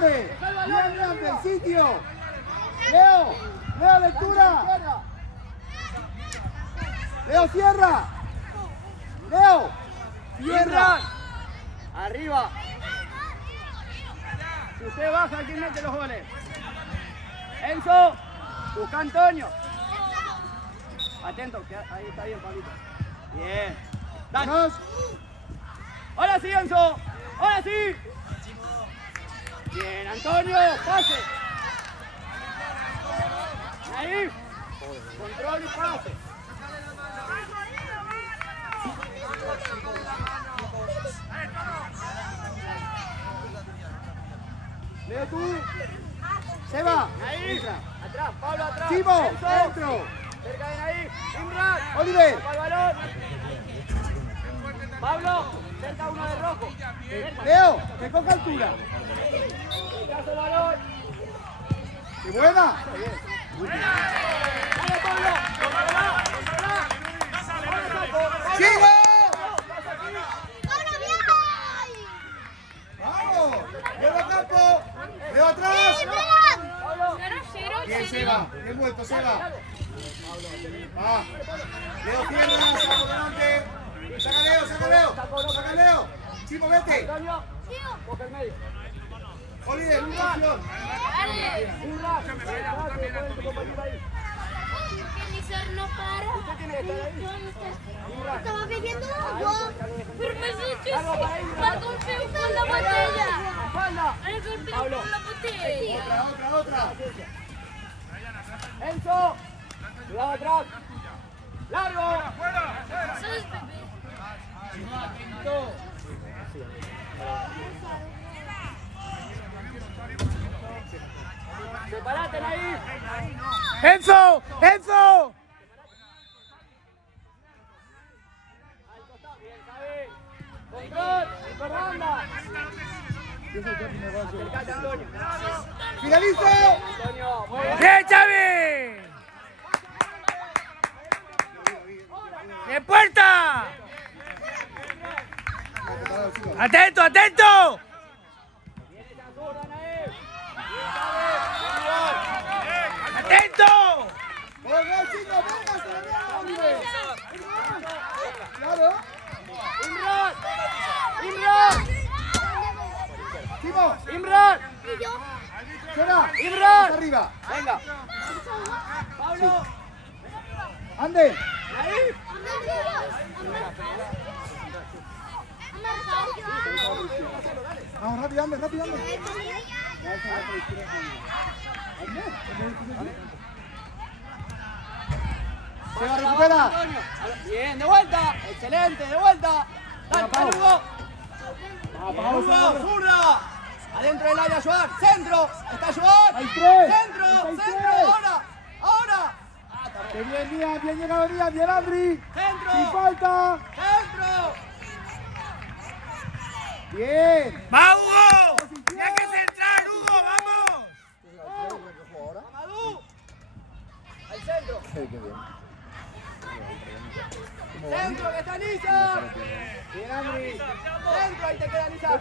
grande. Bien grande, el sitio. Leo, Leo, lectura. Leo, cierra. Leo, cierra. Arriba. Si usted baja, ¿quién mete los goles? Enzo, busca a Antonio. Atento, que ahí está bien, Pablito. Bien. Dale. Ahora sí, Enzo. Ahora sí. Bien, Antonio. Pase. Ahí. Control y pase. Leo tú. Seba. Ahí. Atrás, Pablo atrás. Chimo, Enzo. dentro. Cerca de ahí. Imran. Oliver. Tapa el balón. Pablo, cerca uno de rojo. Leo, que coja altura. Rechazo el balón. ¡Qué buena! Dale, Pablo. ¡Sigo! ¡Ahora bien! ¡Vamos! ¡Leo al campo! ¡Leo atrás! Bien, Seba. Bien vuelto, Seba. Va. Leo, cierra. Saca por delante. Saca Leo, saca Leo. Saca Leo. Chimo, vete. Antonio, coge el medio. Oliver, una opción. No para. Estaba bebiendo agua. Pero me ha golpeado con la botella. Me golpeado con la botella. Otra. Enzo, cuidado atrás. Largo. ¿Sabes, bebé? Separate ahí. ¡Enzo! ¡Enzo! Al costado, bien, Javi. Control, por banda. Acercate, Antonio. ¡Finalizo! Antonio, muy bien. ¡Bien, Xavi! ¡Bien, puerta! ¡Atento, atento! Viene esa zurda, Nael. ¡Atento! ¡Venga, chicos! ¡Venga, se lo veo, Oliver! ¡Claro! Imran. ¡Chimo! Imran. ¿Y yo? ¡Seba! Imran. ¡Arriba! Venga. Pablo. ¡Ande! Ahí. Vamos, rápido, ande, rápido, ande. Seba, recupera. Antonio. Bien, de vuelta. Excelente, de vuelta. Dale, Pau. Hugo. Vamos, Hugo, zurda. Adentro del área, Joan. Centro. Está Joan. Hay tres. Centro, Hay centro. tres. Ahora. ¡Qué bien, Díaz! ¡Bien llegado, Díaz! ¡Bien, Andri! Centro. ¡Sin falta! Centro. ¡Bien! ¡Va, Hugo! ¡Tienes que centrar, Hugo! ¡Vamos! Amadou. Al centro. Centro, que está Lisa. ¡Bien, Andri! Centro, ahí te queda Lisa.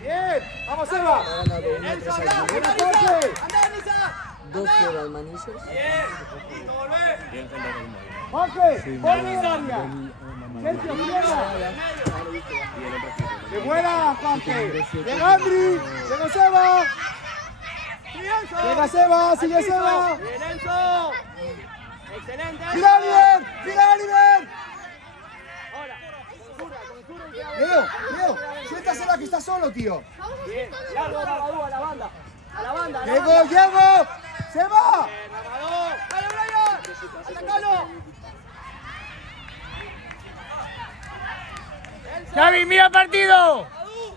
¡Bien! ¡Vamos, Seba! Elsa, anda, Bien, anda, Jorge. Lisa. Anda, Lisa. Dos fuera al Manises. Bien. Volvé. ¡Jorge! ¡Ponle el área! ¡Sergio, cierra! ¡Qué buena, Jorge! ¡Llega Andri! ¡Llega Seba! ¡Llega Seba! ¡Sigue Seba! Bien, Enzo. Excelente. Enzo. ¡Mira, Oliver! ¡Mira, Oliver! Ahora, con zurda y queda Leo, Leo, suelta a Seba que está solo, tío. bien. Largo, Amadou, a la banda. A la banda, a la ¡Llego, banda. llego! ¡Seba! Bien, Amadou. ¡Dale, Brian! ¡Atacalo! Enzo. Xavi, mira el partido.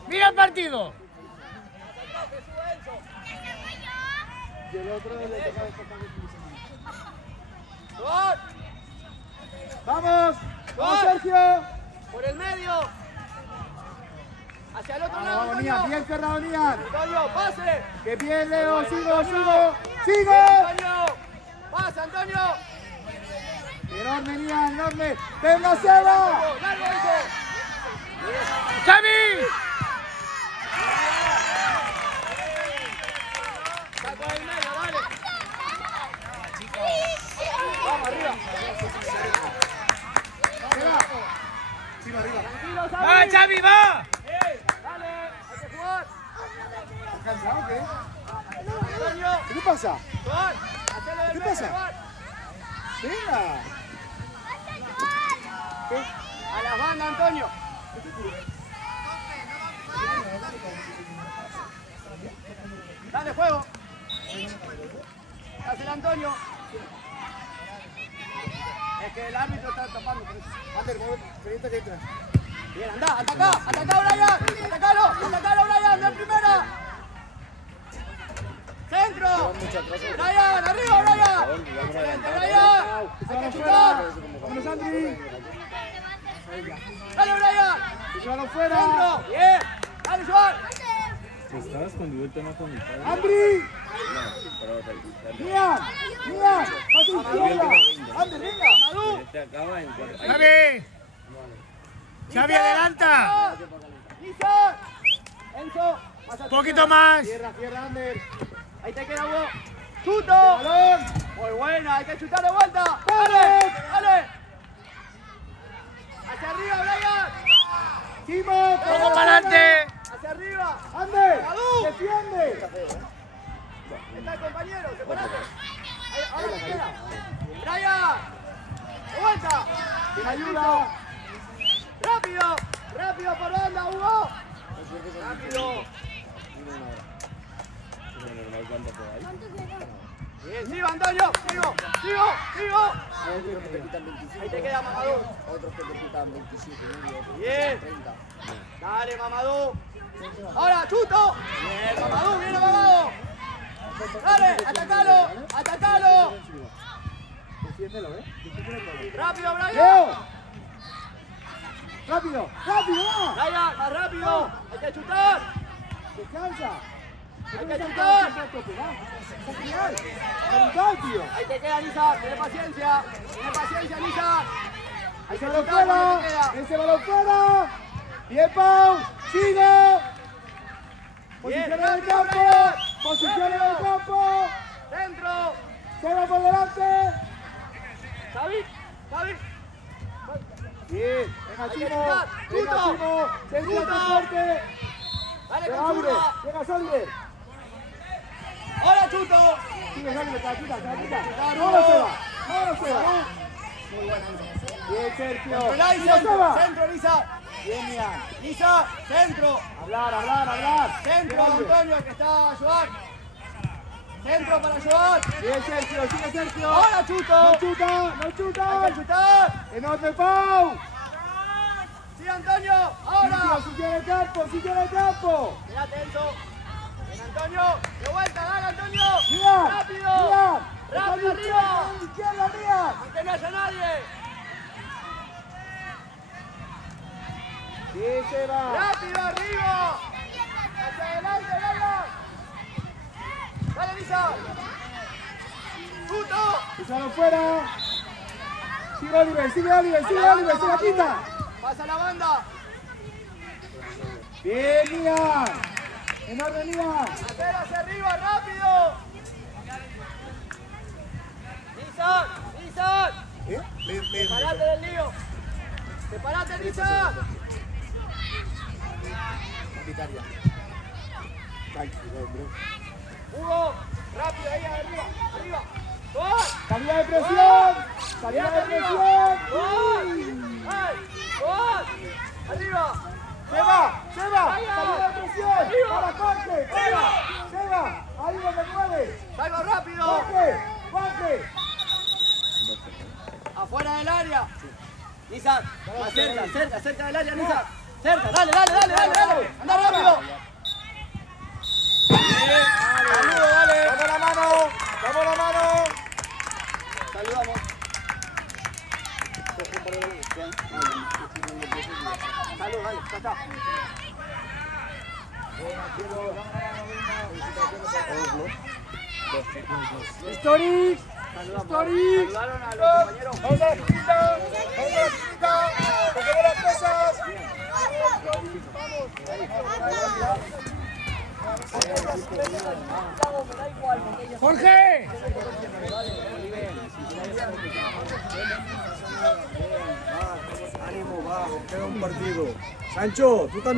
Mira el partido. Gol. ¡Vamos! ¡Vamos, Gol. Sergio! Por el medio. Hacia el otro lado, ¡Vamos, Nian! Antonio. ¡Bien cerrado, Nian! Antonio, pase. ¡Qué bien, Leo! ¡Sigo, Antonio. sigo! ¡Sigo! Antonio. Pasa, Antonio. ¡Enorme, Nian! ¡Enorme! ¡Venga, Seba! Largo, hijo. Xavi. pasa? Joan, hacelo de ¿Qué frente, pasa? Joan. Venga. ¿Qué? A las bandas, Antonio. Dale, juego. Dásela, Antonio. Es que el árbitro está tapando. por eso. Ander, pendiente que entra. Bien, anda, ataca, Brian. Atacalo, Brian, de primera. Centro. Brian, arriba, Brian. Excelente, Brian. Hay que chutar. Vámonos, Andri. Dale, Brian. Llévalo fuera. Centro. Bien. Dale, Joan. Estaba escondido el tema con mi padre. Andri. Pero Mía. A tu izquierda. Andri, venga. Madu. te acaba en cuatro. Xavi. Xavi, adelanta. Lisa. Enzo. Un poquito más. Cierra, Ander. Ahí te queda vos. ¡Chuto! Balón. Muy buena, hay que chutar de vuelta. ¡Dale! ¡Hacia arriba, Brian! Timo. Poco para adelante. ¡Hacia arriba! Ander. Madu. Defiende. Está el compañero, separate. Ahora te queda. Brian. De vuelta. Sin ayuda. Rápido por banda, Hugo. Rápido. Bien, sigo, Antonio. Sigo. Ahí te queda, Mamadou. Otros que te quitan 27, ¿no? Bien. 30. Dale, Mamadou. Ahora, chuto. Bien, Mamadou. Dale, atacalo. Defiéndelo, Rápido, Brian. Leo. Rápido. Va. Brian, más rápido. Hay que chutar. Descansa. Hay que chutar. Está genial. Genial, tío. Ahí te queda, Nisa. Tiene paciencia, Nisa. Hay que Balón chutar cuando fuera. te queda. Ese balón fuera. Bien, Pau. Sigue. Posición en el rápido, campo. Brian. Posición en el Rápido. campo. Centro. Se va por delante. Javi. Bien. Venga, Hay que Timo. chutar. Venga, Chuto. Timo. Céntrate Chuto. fuerte. Dale, Venga, con abre. chuta. Venga, Sander. Ahora, chuto. Sigue, Sander. Te la quita. Claro. No se va. Bien, Sergio. Controlá, No se va. centro, Lisa. Bien, Mian. Lisa, centro. Hablar. Centro, Grande. Antonio, que está Joan. Centro para Joan. Bien, Sergio. Sigue, Sergio. Ahora, chuto. No chuta. Hay que chutar. Enorme, Pau. Sí, Antonio. Ahora. Sigue en el campo. Quédate, Enzo. Bien, Antonio. De vuelta, dale, Antonio. Mian. Rápido. Rápido, arriba. Izquierda, Mian. Aunque no haya nadie. Bien, se va. Rápido, arriba. Hacia adelante, Brian. Dale, Lisa. Chuto. Písalo fuera. Sigue Oliver. Se la quita. Pasa la banda. Bien, Mian. Enorme, Mian. Hacia arriba, rápido. Lisa. Separate del lío. Separate, Lisa. Hugo, rápido ahí arriba. ¡Gol! Salida de presión. ¡Quédate arriba! ¡Gol! ¡Arriba! Se va. Vaya. Salida de presión. Arriba. Para Jorge. Se va. Ahí donde mueve. ¡Salgo rápido! Jorge. ¡Afuera del área! Lisa, más cerca del área, Lisa. Cerca, dale. ¡Anda rápido! Saludo, dale. Dame la mano. Saludamos. Salud, dale, ya está. Story. Saludaron a los compañeros. Vamos a la esquinita. Cogemos las pesas. Jorge. Ánimo, va, queda un partido. Sancho, tú también.